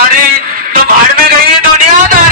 जा रही तो भाड़ में गई है दुनिया तो